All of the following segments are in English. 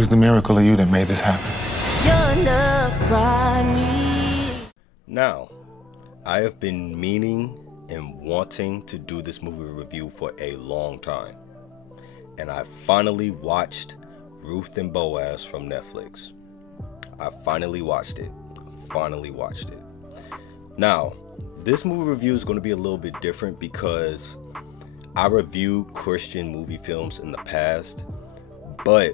was the miracle of you that made this happen. Your love brought me. Now, I have been meaning and wanting to do this movie review for a long time. And I finally watched Ruth and Boaz from Netflix. I finally watched it. Now, this movie review is going to be a little bit different because I reviewed Christian movie films in the past, but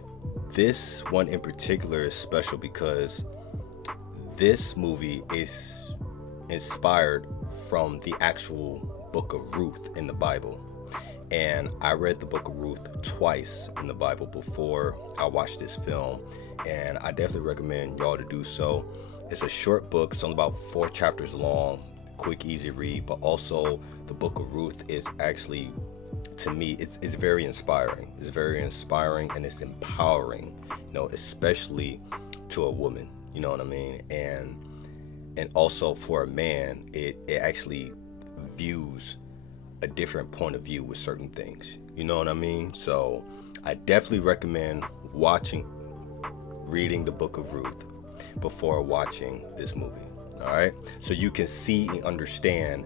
this one in particular is special because this movie is inspired from the actual book of Ruth in the Bible. And I read the book of Ruth twice in the Bible before I watched this film, and I definitely recommend y'all to do so. It's a short book, it's only about 4 chapters long, quick, easy read, but also the book of Ruth is actually, to me, it's very inspiring. It's very inspiring and it's empowering, especially to a woman, you know what I mean? And also for a man, it actually views a different point of view with certain things, you know what I mean? So I definitely recommend reading the book of Ruth before watching this movie. All right, so you can see and understand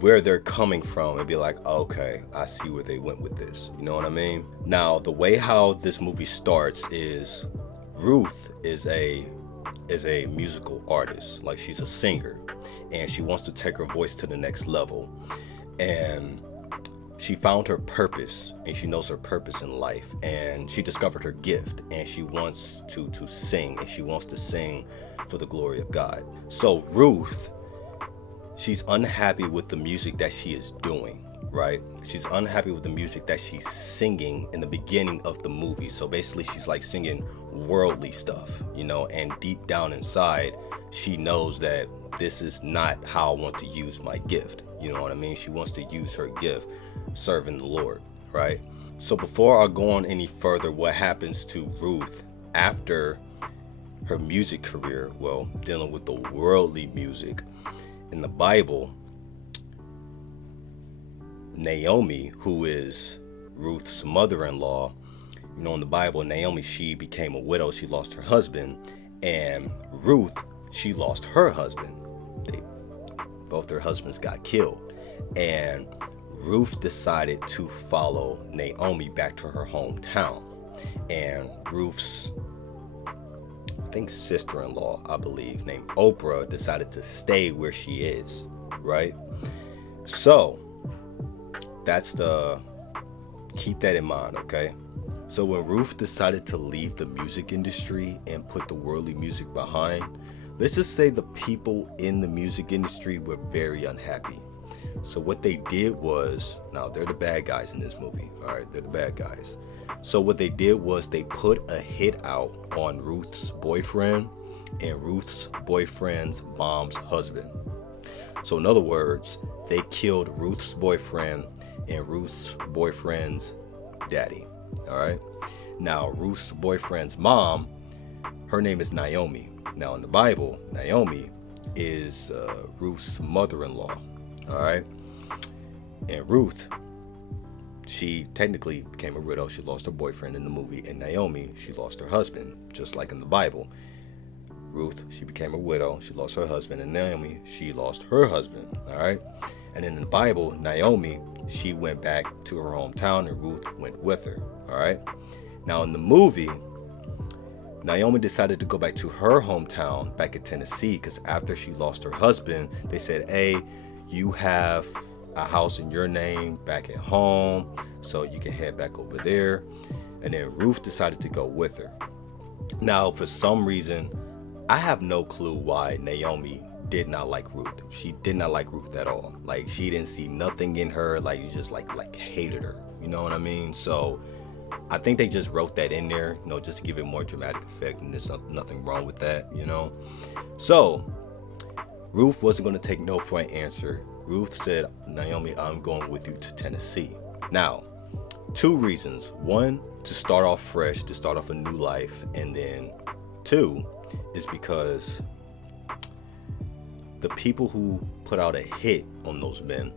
where they're coming from and be like, okay, I see where they went with this, you know what I mean? Now, the way how this movie starts is Ruth is a musical artist, like she's a singer, and she wants to take her voice to the next level. And she found her purpose, and she knows her purpose in life, and she discovered her gift, and she wants to sing, and she wants to sing for the glory of God. So Ruth, she's unhappy with the music that she is doing, right? She's unhappy with the music that she's singing in the beginning of the movie. So basically she's like singing worldly stuff, and deep down inside, she knows that this is not how I want to use my gift. You know what I mean? She wants to use her gift serving the Lord, right? So before I go on any further, what happens to Ruth after her music career, well, dealing with the worldly music in the Bible, Naomi, who is Ruth's mother-in-law, in the Bible, Naomi, she became a widow. She lost her husband. And Ruth, she lost her husband. Both their husbands got killed. And Ruth decided to follow Naomi back to her hometown. And Ruth's, I think, sister-in-law, I believe, named Oprah, decided to stay where she is, right? So keep that in mind, okay? So when Ruth decided to leave the music industry and put the worldly music behind, let's just say the people in the music industry were very unhappy. So what they did was, now they're the bad guys in this movie, all right? They're the bad guys. So what they did was they put a hit out on Ruth's boyfriend and Ruth's boyfriend's mom's husband. So in other words, they killed Ruth's boyfriend and Ruth's boyfriend's daddy, all right? Now, Ruth's boyfriend's mom, her name is Naomi. Now, in the Bible, Naomi is Ruth's mother-in-law, all right? And Ruth, she technically became a widow. She lost her boyfriend in the movie. And Naomi, she lost her husband, just like in the Bible. Ruth, she became a widow. She lost her husband. And Naomi, she lost her husband, all right? And in the Bible, Naomi, she went back to her hometown and Ruth went with her, all right? Now, in the movie, Naomi decided to go back to her hometown back in Tennessee because after she lost her husband, they said, hey, you have a house in your name back at home, so you can head back over there. And then Ruth decided to go with her. Now, for some reason, I have no clue why Naomi did not like Ruth. She did not like Ruth at all. Like, she didn't see nothing in her. Like, you just like hated her. You know what I mean? So I think they just wrote that in there, just to give it more dramatic effect, and there's nothing wrong with that, So Ruth wasn't going to take no for an answer. Ruth said, Naomi, I'm going with you to Tennessee. Now, 2 reasons. 1, to start off fresh, to start off a new life. And then 2 is because the people who put out a hit on those men,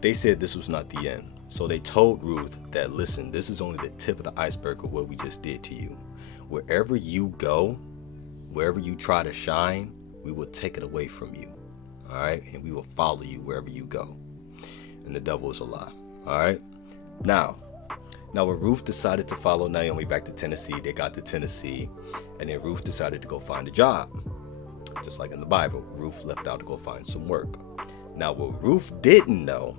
they said this was not the end. So they told Ruth that, listen, this is only the tip of the iceberg of what we just did to you. wherever you go, wherever you try to shine, we will take it away from you. All right? And we will follow you wherever you go. And the devil is a lie. All right? Now when Ruth decided to follow Naomi back to Tennessee, they got to Tennessee, and then Ruth decided to go find a job. Just like in the Bible, Ruth left out to go find some work. Now, what Ruth didn't know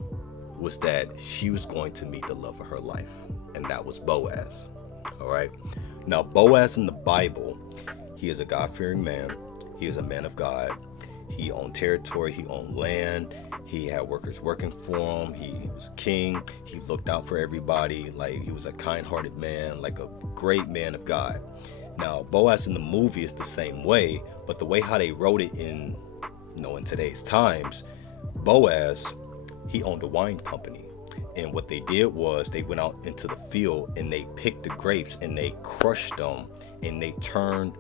was that she was going to meet the love of her life, and that was Boaz. All right? Now, Boaz in the Bible, he is a God-fearing man. He is a man of God. He owned territory. He owned land. He had workers working for him. He was a king. He looked out for everybody. Like, he was a kind-hearted man, like a great man of God. Now, Boaz in the movie is the same way, but the way how they wrote it in today's times, Boaz, he owned a wine company. And what they did was they went out into the field and they picked the grapes and they crushed them and they turned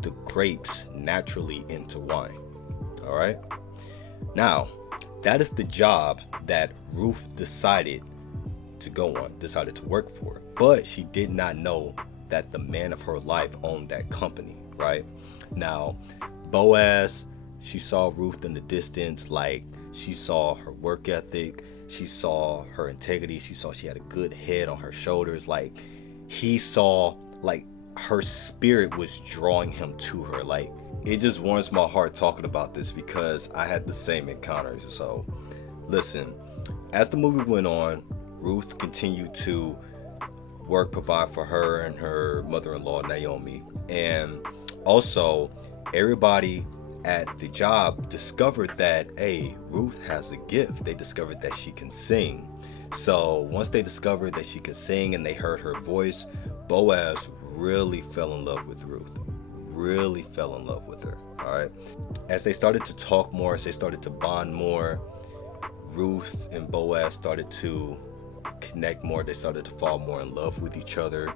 the grapes naturally into wine. All right. Now, that is the job that Ruth decided to go on, decided to work for. But she did not know that the man of her life owned that company, right? Now, Boaz, she saw Ruth in the distance, like she saw her work ethic, she saw her integrity, she saw she had a good head on her shoulders, like he saw, like her spirit was drawing him to her. Like, it just warms my heart talking about this because I had the same encounters. So listen, as the movie went on, Ruth continued to work, provide for her and her mother-in-law Naomi, and also everybody at the job discovered that, hey, Ruth has a gift. They discovered that she can sing. So once they discovered that she could sing and they heard her voice, Boaz really fell in love with Ruth. Really fell in love with her. All right. As they started to talk more, as they started to bond more, Ruth and Boaz started to connect more. They started to fall more in love with each other.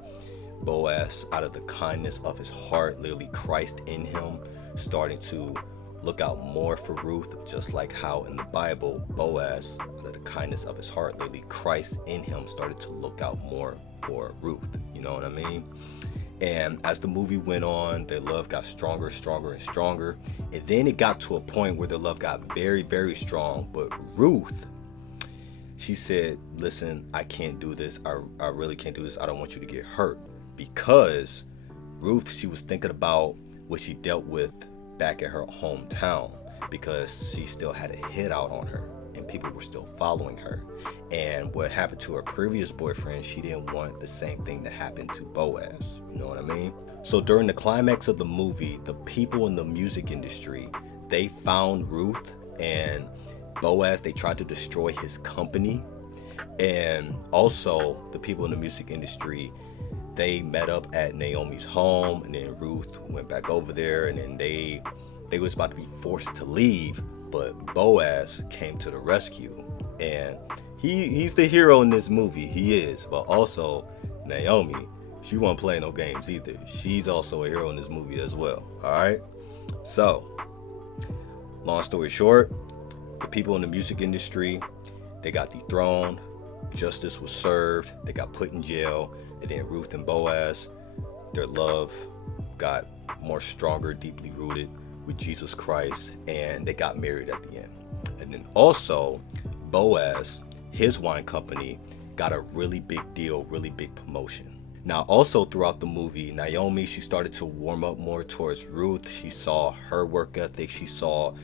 Boaz, out of the kindness of his heart, literally Christ in him, starting to look out more for Ruth, just like how in the Bible, Boaz, out of the kindness of his heart, literally Christ in him, started to look out more for Ruth. You know what I mean? And as the movie went on, their love got stronger, stronger, and stronger. And then it got to a point where their love got very, very strong. But Ruth, she said, listen, I can't do this. I really can't do this. I don't want you to get hurt. Because Ruth, she was thinking about what she dealt with back in her hometown, because she still had a hit out on her and people were still following her. And what happened to her previous boyfriend, she didn't want the same thing to happen to Boaz. You know what I mean? So during the climax of the movie, the people in the music industry, they found Ruth, and Boaz, they tried to destroy his company. And also the people in the music industry, they met up at Naomi's home, and then Ruth went back over there, and then they was about to be forced to leave, but Boaz came to the rescue. And he's the hero in this movie. He is. But also Naomi, she wasn't playing no games either. She's also a hero in this movie as well. All right. So long story short, the people in the music industry, they got dethroned. Justice was served. They got put in jail. And then Ruth and Boaz, their love got more stronger, deeply rooted with Jesus Christ, and they got married at the end. And then also Boaz, his wine company, got a really big deal, really big promotion. Now also throughout the movie, Naomi, she started to warm up more towards Ruth. She saw her work ethic. She saw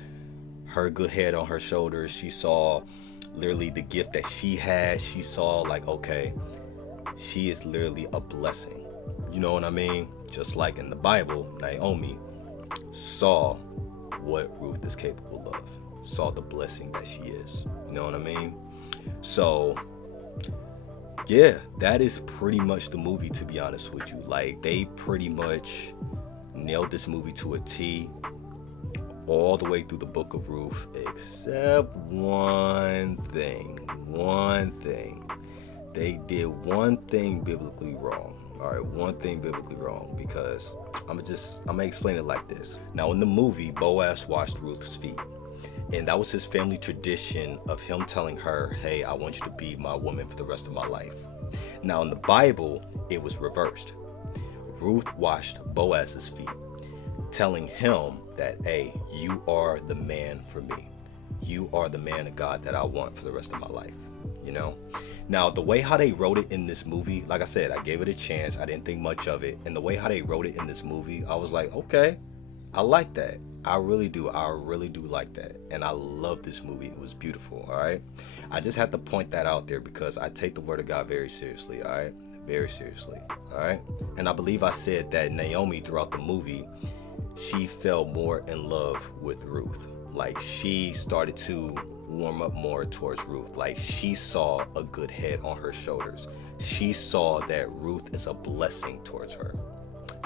her good head on her shoulders. She saw literally the gift that she had. She saw like, okay, she is literally a blessing. You know what I mean? Just like in the Bible, Naomi saw what Ruth is capable of, saw the blessing that she is. You know what I mean? So yeah, that is pretty much the movie, to be honest with you. Like, they pretty much nailed this movie to a T all the way through the book of Ruth, except one thing. They did one thing biblically wrong. All right, one thing biblically wrong, because I'm gonna explain it like this. Now, in the movie, Boaz washed Ruth's feet, and that was his family tradition of him telling her, hey, I want you to be my woman for the rest of my life. Now, in the Bible, it was reversed. Ruth washed Boaz's feet, telling him that, hey, you are the man for me. You are the man of God that I want for the rest of my life, you know? Now, the way how they wrote it in this movie, like I said, I gave it a chance. I didn't think much of it. And the way how they wrote it in this movie, I was like, okay, I like that. I really do. I really do like that. And I love this movie. It was beautiful, all right? I just had to point that out there because I take the word of God very seriously, all right? Very seriously, all right? And I believe I said that Naomi, throughout the movie, she fell more in love with Ruth. Like, she started to warm up more towards Ruth. Like, she saw a good head on her shoulders. She saw that Ruth is a blessing towards her.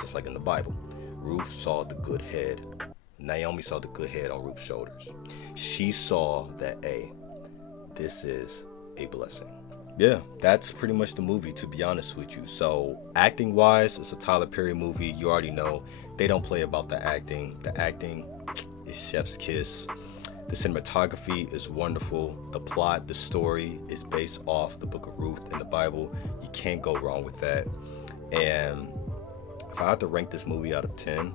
Just like in the Bible. Ruth saw the good head. Naomi saw the good head on Ruth's shoulders. She saw that, hey, this is a blessing. Yeah, that's pretty much the movie, to be honest with you. So, acting wise, it's a Tyler Perry movie. You already know they don't play about the acting. The acting is chef's kiss. The cinematography is wonderful. The plot, the story is based off the book of Ruth in the Bible. You can't go wrong with that. And if I had to rank this movie out of 10,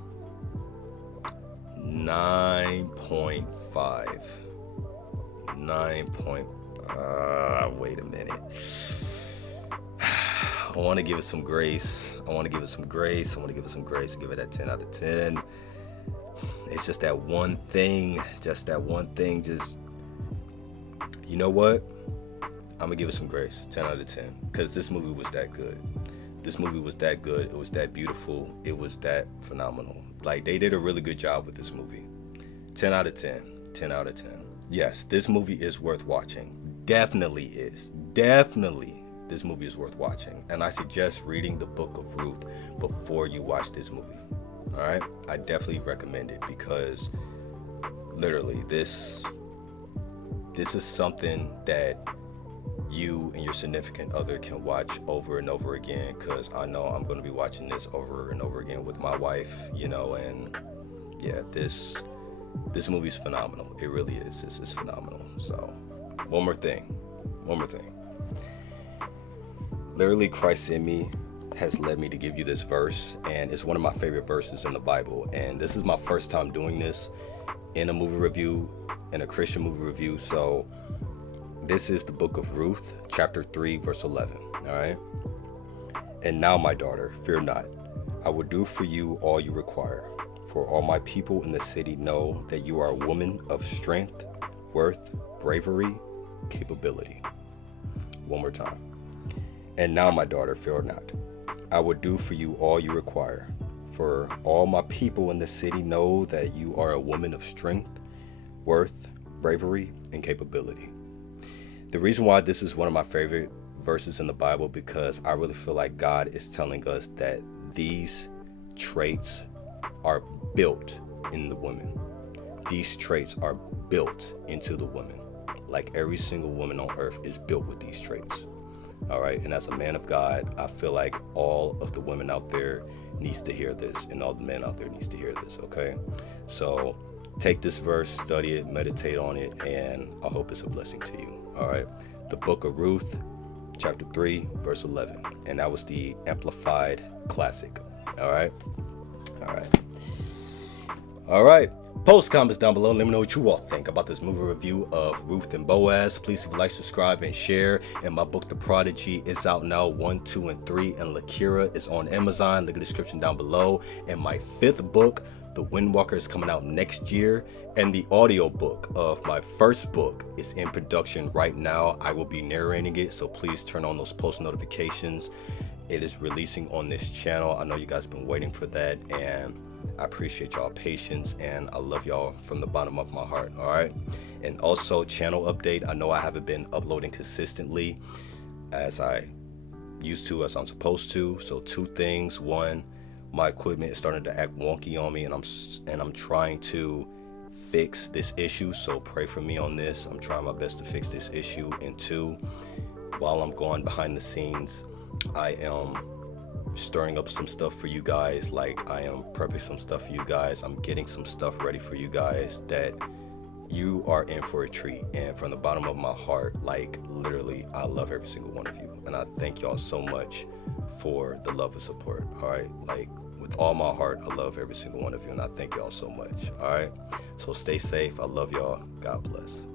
9.5. Wait a minute. I want to give it some grace. Give it that 10 out of 10. It's just that one thing. You know what? I'm going to give it some grace. 10 out of 10. Because this movie was that good. It was that beautiful. It was that phenomenal. Like, they did a really good job with this movie. 10 out of 10. 10 out of 10. Yes, this movie is worth watching. Definitely is. This movie is worth watching. And I suggest reading the book of Ruth before you watch this movie. All right? I definitely recommend it because literally this is something that you and your significant other can watch over and over again, because I know I'm going to be watching this over and over again with my wife, you know. And yeah, this movie is phenomenal. It really is. It's phenomenal. So one more thing. Literally, Christ in me has led me to give you this verse, and it's one of my favorite verses in the Bible. And this is my first time doing this in a movie review, in a Christian movie review. So this is the book of Ruth, chapter 3, verse 11. All right. And now, my daughter, fear not. I will do for you all you require. For all my people in the city know that you are a woman of strength, worth, bravery, capability. One more time. And now, my daughter, fear not. I will do for you all you require. For all my people in the city know that you are a woman of strength, worth, bravery, and capability. The reason why this is one of my favorite verses in the Bible, because I really feel like God is telling us that these traits are built in the woman. These traits are built into the woman. Like, every single woman on earth is built with these traits. All right. And as a man of God, I feel like all of the women out there needs to hear this, and all the men out there needs to hear this. Okay. So take this verse, study it, meditate on it, and I hope it's a blessing to you. All right. The book of Ruth, chapter 3, verse 11. And that was the Amplified Classic. All right. Post comments down below. Let me know what you all think about this movie review of Ruth and Boaz. Please like, subscribe, and share. And my book, The Prodigy, is out now, 1, 2, and 3. And Lakira is on Amazon. Look at the description down below. And my 5th book, The Windwalker, is coming out next year. And the audio book of my first book is in production right now. I will be narrating it, so please turn on those post notifications. It is releasing on this channel. I know you guys have been waiting for that, and I appreciate y'all patience, and I love y'all from the bottom of my heart. All right. And also, channel update. I know I haven't been uploading consistently as I used to, as I'm supposed to. So 2 things. 1, my equipment is starting to act wonky on me, and I'm trying to fix this issue. So pray for me on this. I'm trying my best to fix this issue. And 2, while I'm going behind the scenes, I am stirring up some stuff for you guys. Like, I am prepping some stuff for you guys. I'm getting some stuff ready for you guys that you are in for a treat. And from the bottom of my heart, like literally, I love every single one of you. And I thank y'all so much for the love and support. All right. Like with all my heart, I love every single one of you. And I thank y'all so much. All right. So stay safe. I love y'all. God bless.